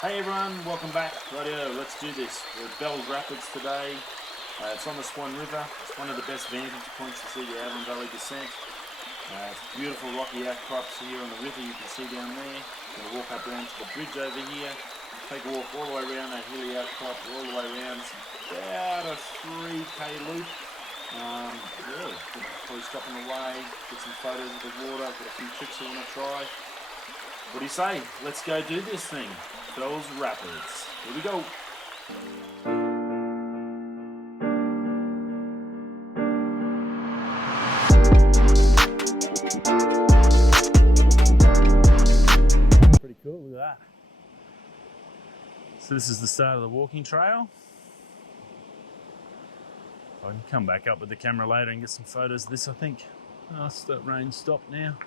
Hey everyone, welcome back. Rightio, let's do this. We're at Bell's Rapids today. It's on the Swan River. It's one of the best vantage points to see the Avon Valley descent. It's beautiful rocky outcrops here on the river you can see down there. We're going to walk up around to the bridge over here. Take a walk all the way around that hilly outcrop, all the way around. It's about a 3k loop. We'll probably stop on the way, get some photos of the water, got a few tricks I want to try. What do you say? Let's go do this thing. Bell's Rapids. Here we go. Pretty cool, look at that. So this is the start of the walking trail. I can come back up with the camera later and get some photos of this, I think. Oh, that rain stopped now.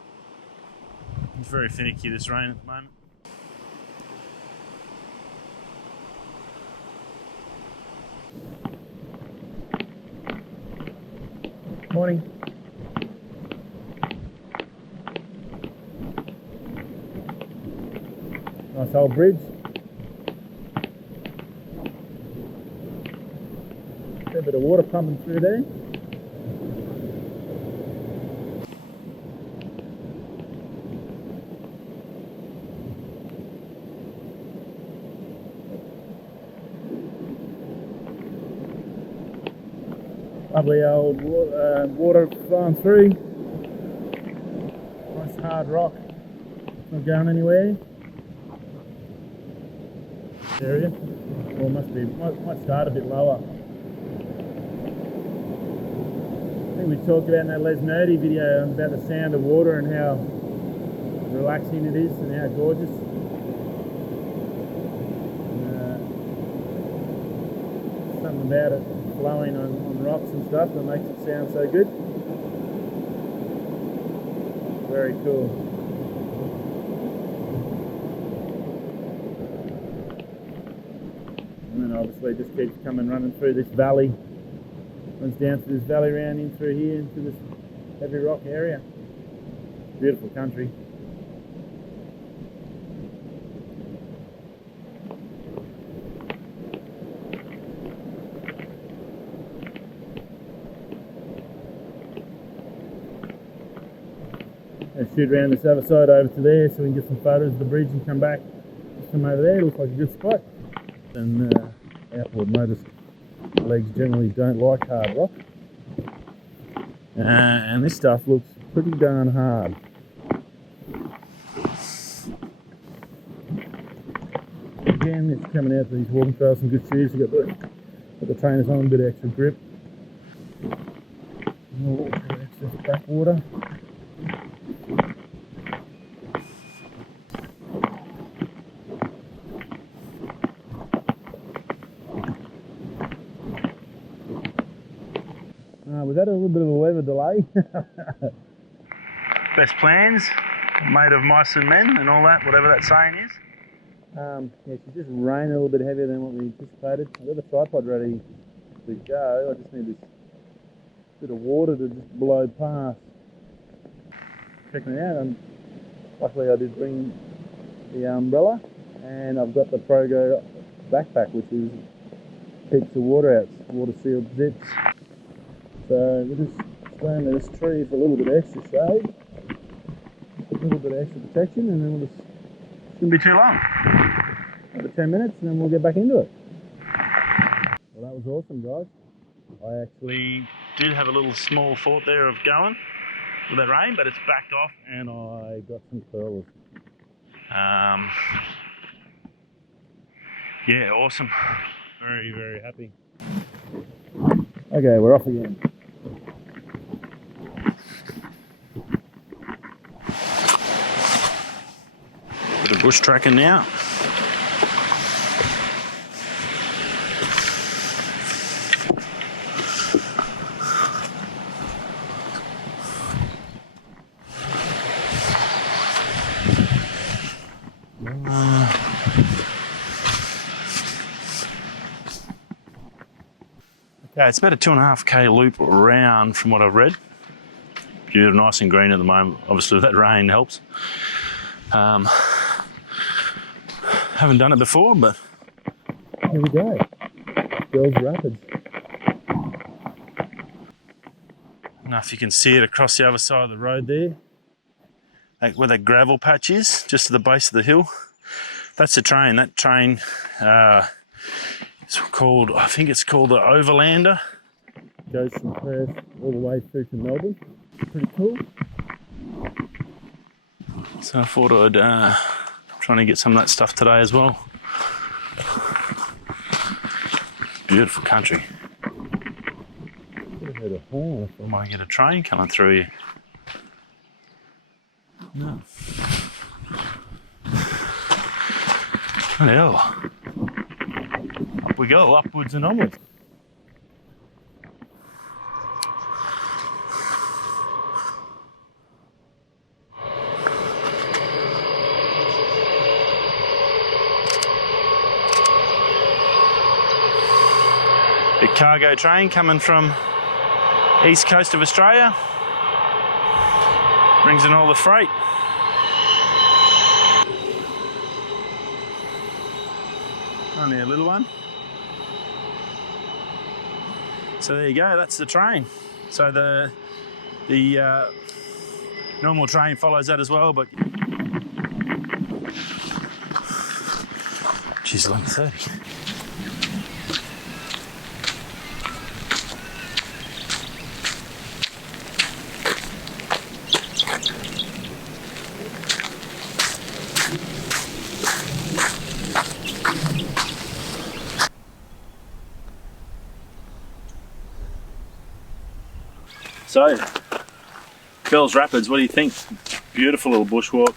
It's very finicky, this rain at the moment. Morning. Nice old bridge. A bit of water pumping through there. Lovely old water flowing through. Nice hard rock. Not going anywhere. Area. Well, might start a bit lower. I think we talked about in that Les Nerdy video about the sound of water and how relaxing it is and how gorgeous. Something about it flowing on rocks and stuff that makes it sound so good. Very cool. And then obviously it just keeps coming running through this valley. Runs down through this valley round in through here into this heavy rock area. Beautiful country. And shoot around this other side over to there so we can get some photos of the bridge and come back. Just come over there, looks like a good spot. And outboard motors legs generally don't like hard rock. And this stuff looks pretty darn hard. Again, it's coming out to these walking trails, some good shoes. You've got the trainers on, a bit of extra grip. Oh, extra backwater. We've had a little bit of a weather delay. Best plans, made of mice and men and all that, whatever that saying is. Yeah, it's just raining a little bit heavier than what we anticipated. I've got the tripod ready to go. I just need this bit of water to just blow past. Checking it out. Luckily I did bring the umbrella, and I've got the Progo backpack, which is keeps the water out, water sealed zips. So we're just standing in this tree for a little bit of extra shade, a little bit of extra protection, and then we'll just, shouldn't be too long. Another 10 minutes and then we'll get back into it. Well, that was awesome, guys. I actually did have a little small thought there of going with that rain, but it's backed off and I got some curlers. Yeah, awesome. Very, very happy. Okay, we're off again. Bit of bush tracking now. Okay, it's about a 2.5k loop around from what I've read. Beautiful, nice and green at the moment. Obviously that rain helps. Haven't done it before, but Here we go. Girls Rapids. I don't know if you can see it across the other side of the road there, like where that gravel patch is, just at the base of the hill. That's the train. That train, it's called, I think it's called the Overlander. Goes from Perth all the way through to Melbourne. Pretty cool. So I thought I'd trying to get some of that stuff today as well. Beautiful country. Could have heard a horn. I might get a train coming through here. No. Hell. Up we go, upwards and onwards. Big cargo train coming from east coast of Australia. Brings in all the freight. Only a little one. So there you go, that's the train. So the normal train follows that as well, but she's 11:30. So, Girls Rapids, what do you think? Beautiful little bushwalk. A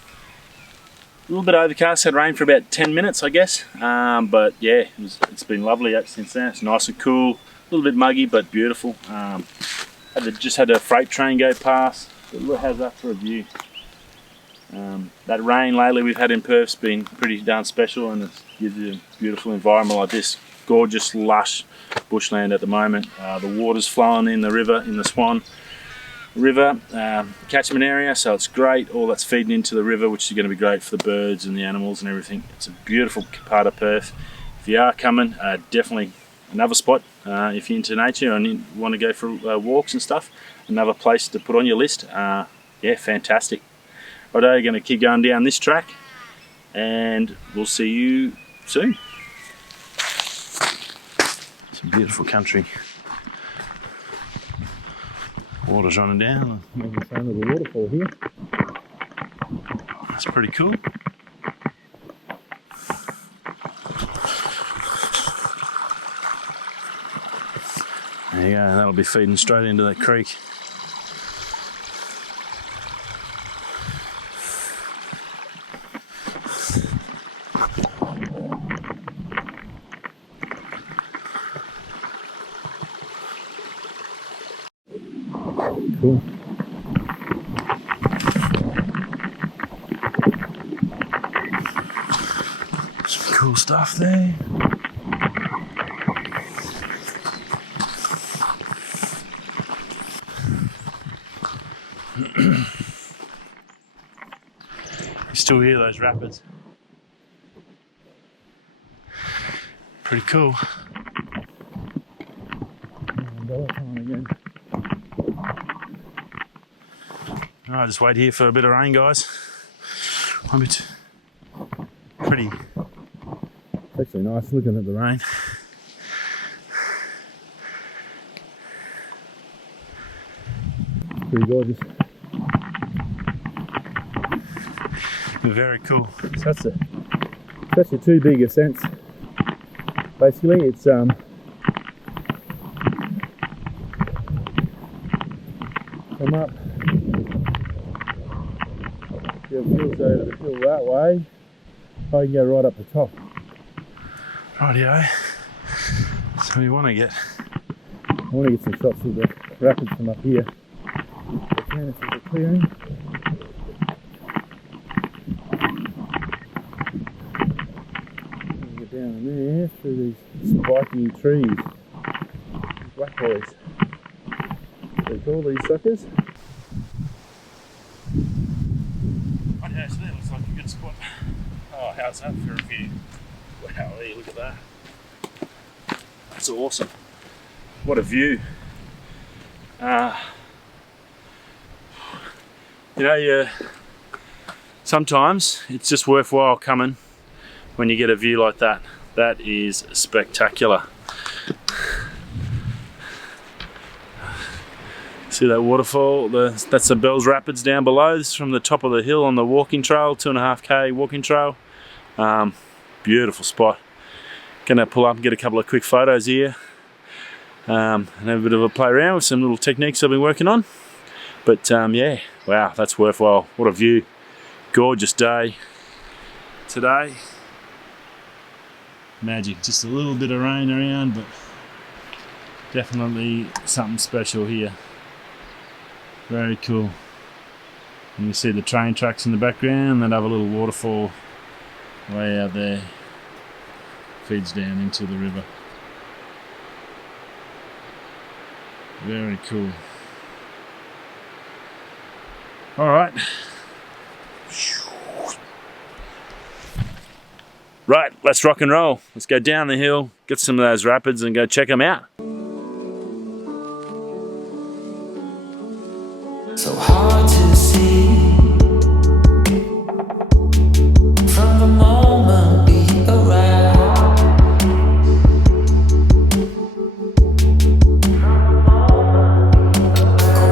little bit overcast, had rain for about 10 minutes, I guess. But yeah, it's been lovely since then. It's nice and cool, a little bit muggy, but beautiful. Just had a freight train go past. How's that for a view? That rain lately we've had in Perth's been pretty darn special, and it gives you a beautiful environment like this. Gorgeous, lush bushland at the moment. The water's flowing in the river, in the Swan River catchment area, so it's great. All that's feeding into the river, which is going to be great for the birds and the animals and everything. It's a beautiful part of Perth. If you are coming, definitely another spot. If you're into nature and you want to go for walks and stuff, another place to put on your list. Yeah, fantastic. Righto, going to keep going down this track, and we'll see you soon. It's a beautiful country. Water's running down. Making the sound of the waterfall here. That's pretty cool. There you go, and that'll be feeding straight into that creek. Cool. Some cool stuff there. You still hear those rapids. Pretty cool. Umbrella time again. Alright, just wait here for a bit of rain, guys. Pretty. It's actually nice looking at the rain. It's pretty gorgeous. Very cool. So that's your two big ascents. Basically, it's come up. You have hills over the hill that way. I can go right up the top. Rightio. So we want to get. I want to get some shots of the rapids from up here. If I can, if there's a clearing. Get down in there through these spiky trees. Black boys. They call these suckers. Rightio, so that looks like a good spot. Oh, how's that for a view? Wow, look at that. That's awesome. What a view. You know, sometimes it's just worthwhile coming when you get a view like that. That is spectacular. See that waterfall? That's the Bells Rapids down below. This is from the top of the hill on the walking trail, 2.5k walking trail. Beautiful spot. Gonna pull up and get a couple of quick photos here. And have a bit of a play around with some little techniques I've been working on. But yeah, wow, that's worthwhile. What a view. Gorgeous day today. Magic. Just a little bit of rain around, but definitely something special here. Very cool. And you see the train tracks in the background, and have a little waterfall way out there. Feeds down into the river. Very cool. All right. Right, let's rock and roll. Let's go down the hill, get some of those rapids and go check them out. So hard to see from the moment we arrive.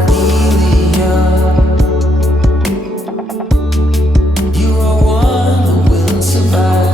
Cornelia, you are one who will survive.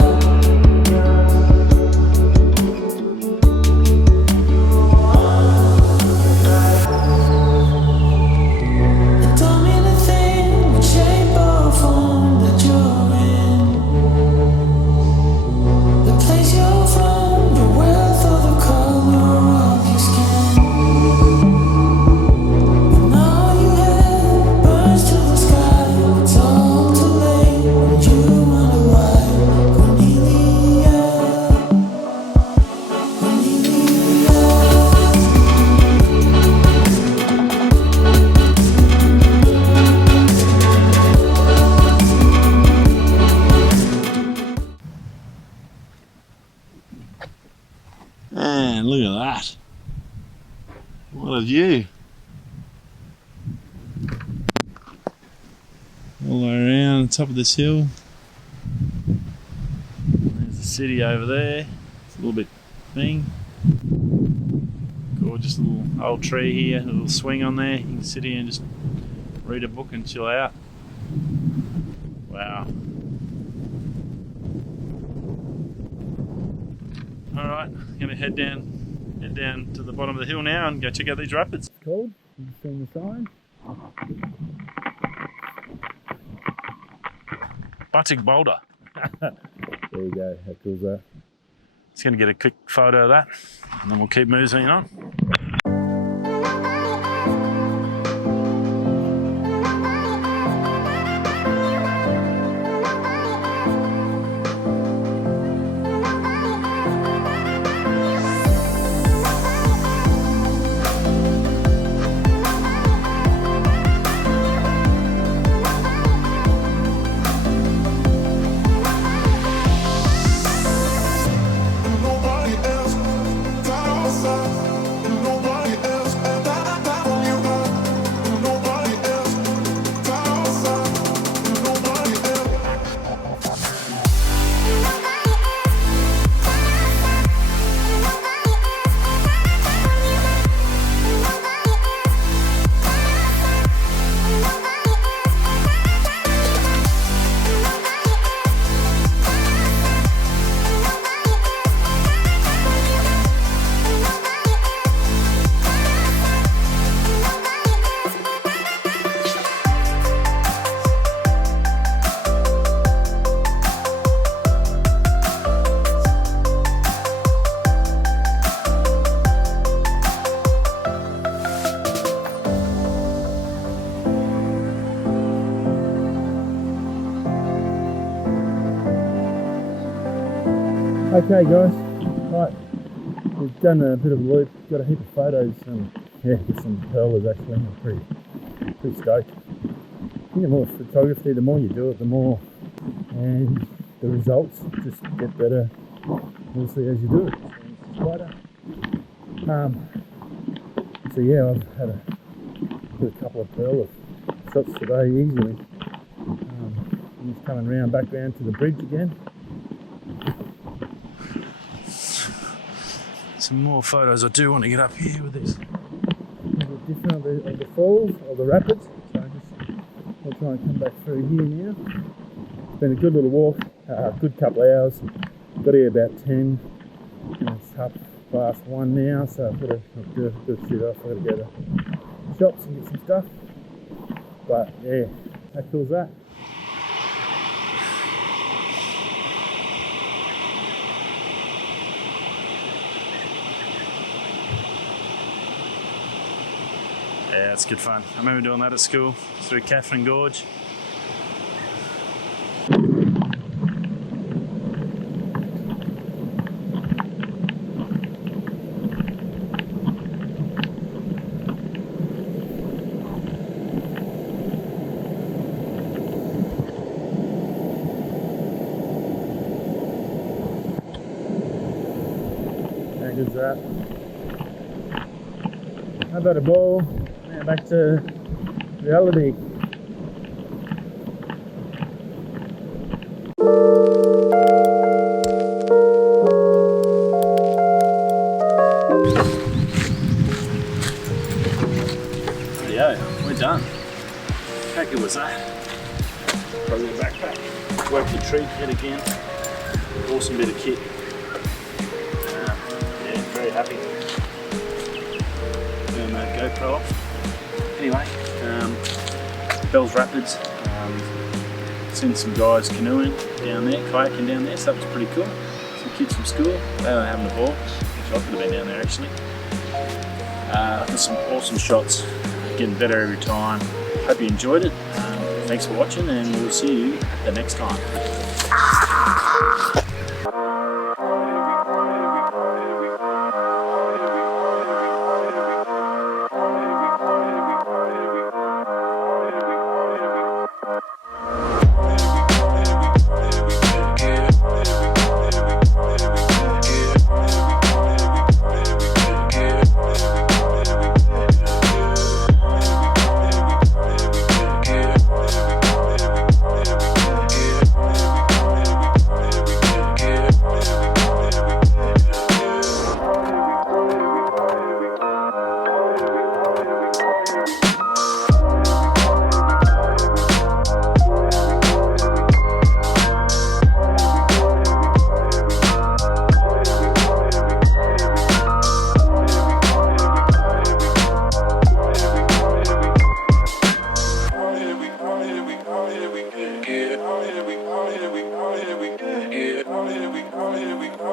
Man, look at that. What a view. All the way around the top of this hill. There's the city over there. It's a little bit thing. Gorgeous little old tree here, a little swing on there. You can sit here and just read a book and chill out. Wow. Alright, gonna head down to the bottom of the hill now and go check out these rapids. It's cold. You've seen the sign. Buttock boulder. There you go. How cool is that? Just gonna get a quick photo of that and then we'll keep moving on. Okay guys, right, we've done a bit of a loop, got a heap of photos, yeah, with some pearlers actually. I'm pretty stoked. I think the more photography, the more you do it, the more, and the results just get better, obviously, as you do it. Spider. So yeah, I've had a couple of pearl shots today easily. I'm just coming round back round to the bridge again. Some more photos. I do want to get up here with this. A bit different of the falls, or the rapids. So I'll try and come back through here now. It's been a good little walk, good couple of hours. Got here about 10. It's half past 1 now, so I've got to do a shoot off. I've got to go to the shops and get some stuff. But yeah, how cool is that? Yeah, it's good fun. I remember doing that at school through Catherine Gorge. How good's that? How about a ball? Now back to reality. Rightio, we're done. How good was that? Probably a backpack. Work the tree yet again. Awesome bit of kit. Yeah, very happy. Doing that GoPro off. Anyway, Bells Rapids. Seen some guys canoeing down there, kayaking down there, so that was pretty cool. Some kids from school, they were having a ball. I could have been down there actually. Got some awesome shots, getting better every time. Hope you enjoyed it. Thanks for watching, and we'll see you the next time.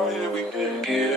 Here we go.